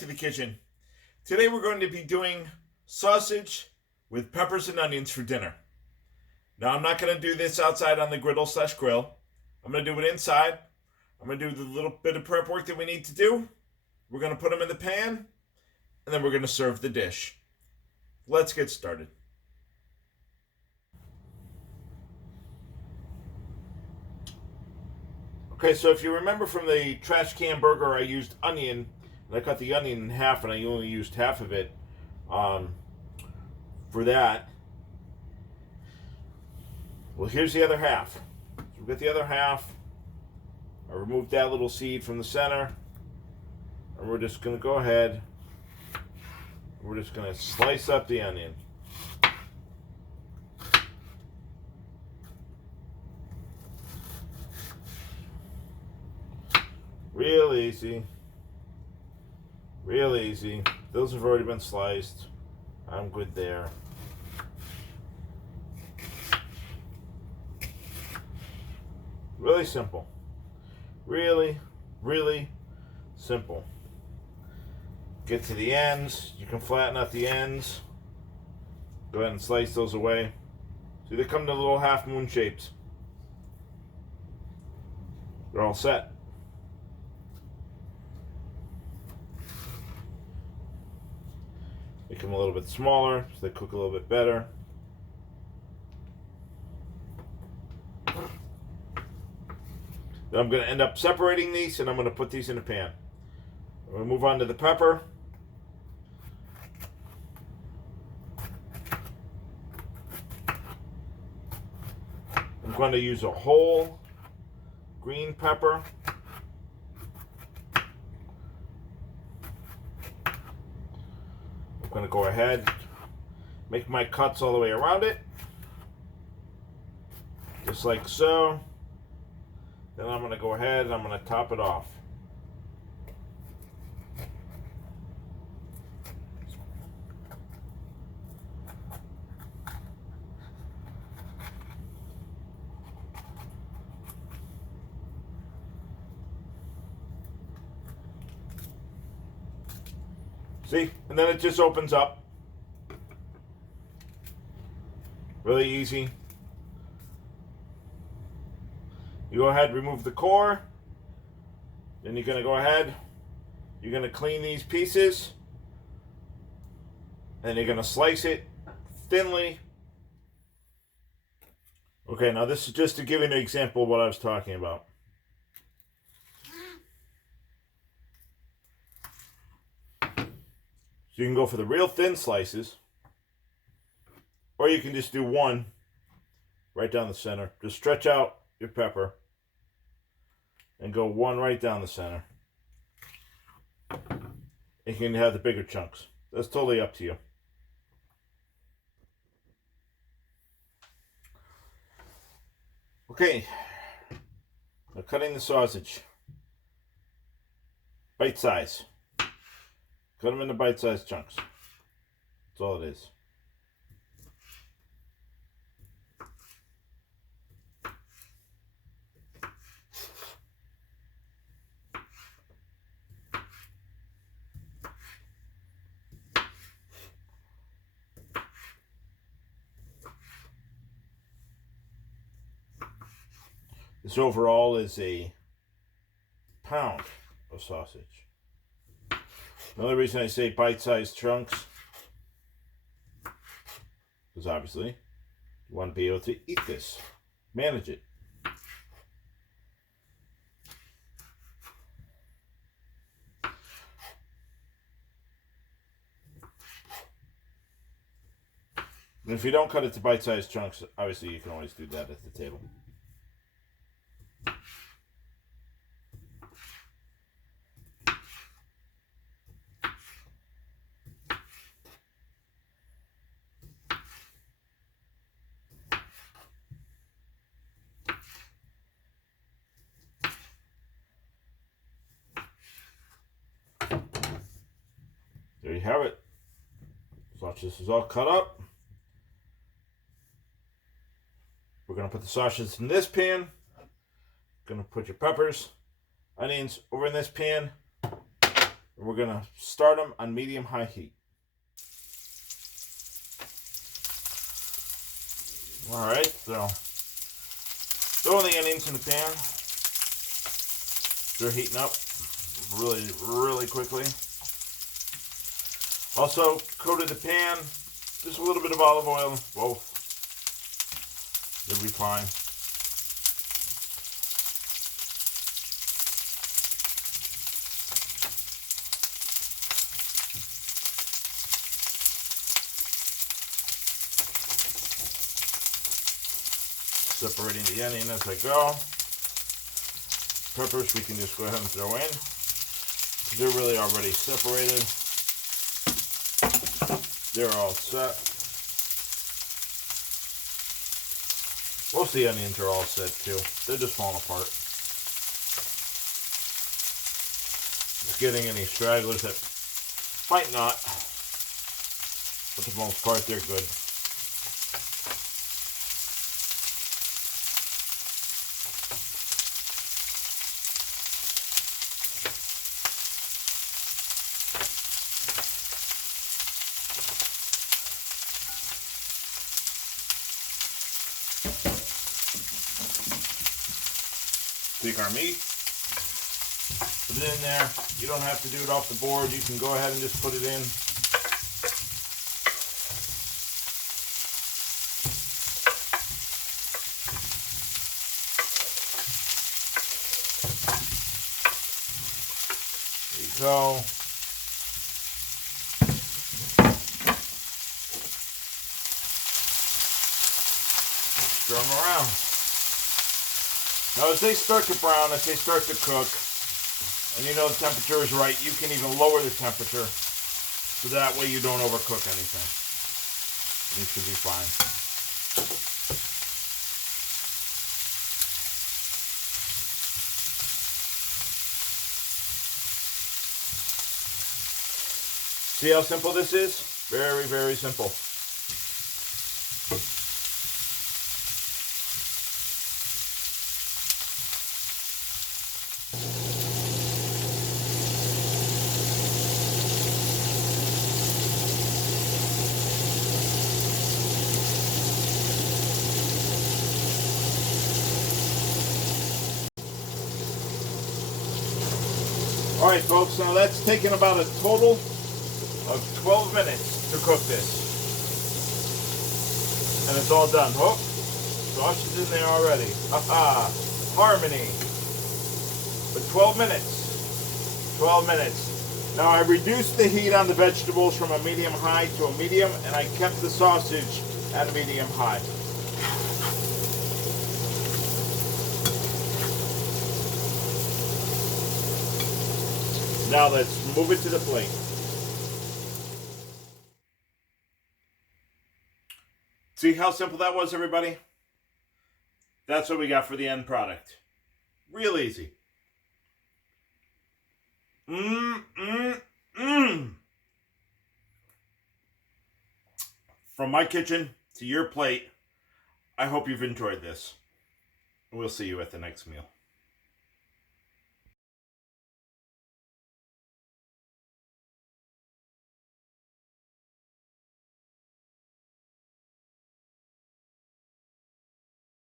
to the kitchen. Today we're going to be doing sausage with peppers and onions for dinner. Now I'm not going to do this outside on the griddle/grill. I'm going to do it inside. I'm going to do the little bit of prep work that we need to do. We're going to put them in the pan, and then we're going to serve the dish. Let's get started. Okay, so if you remember from the trash can burger, I used onion, and I cut the onion in half, and I only used half of it for that. Well, here's the other half. So we've got the other half. I removed that little seed from the center, and we're just going to go ahead. We're just going to slice up the onion. Real easy. Real easy. Those have already been sliced. I'm good there. Really simple. Really, really simple. Get to the ends. You can flatten out the ends. Go ahead and slice those away. See, they come to little half moon shapes. They're all set. Make them a little bit smaller so they cook a little bit better. Then I'm going to end up separating these, and I'm going to put these in a pan. I'm going to move on to the pepper. I'm going to use a whole green pepper. I'm going to go ahead, make my cuts all the way around it, just like so. Then I'm going to go ahead and I'm going to top it off. See? And then it just opens up. Really easy. You go ahead, remove the core. Then you're going to go ahead. You're going to clean these pieces. And you're going to slice it thinly. Okay, now this is just to give you an example of what I was talking about. So you can go for the real thin slices, or you can just do one right down the center. Just stretch out your pepper and go one right down the center. You can have the bigger chunks. That's totally up to you. Okay, now cutting the sausage. Bite size. Cut them into bite-sized chunks. That's all it is. This overall is a pound of sausage. The only reason I say bite-sized chunks is obviously you want to be able to eat this, manage it. And if you don't cut it to bite-sized chunks, obviously you can always do that at the table. There you have it. Once this is all cut up, we're going to put the sausage in this pan. Going to put your peppers, onions over in this pan. And we're going to start them on medium-high heat. All right, so throw the onions in the pan. They're heating up really, really quickly. Also, coated the pan, just a little bit of olive oil, both. They'll be fine. Separating the onion as I go. Peppers we can just go ahead and throw in. They're really already separated. They're all set. Most of the onions are all set too. They're just falling apart. Just getting any stragglers that might not. But for the most part, they're good. Take our meat, put it in there. You don't have to do it off the board. You can go ahead and just put it in. There you go. Stir them around. Now as they start to brown, as they start to cook, and you know the temperature is right, you can even lower the temperature so that way you don't overcook anything. You should be fine. See how simple this is? Very, very simple. All right, folks, now that's taken about a total of 12 minutes to cook this. And it's all done. Oh, sausage's in there already. Haha, harmony. But 12 minutes. 12 minutes. Now I reduced the heat on the vegetables from a medium high to a medium, and I kept the sausage at a medium high. Now let's move it to the plate. See how simple that was, everybody? That's what we got for the end product. Real easy. From my kitchen to your plate, I hope you've enjoyed this. We'll see you at the next meal.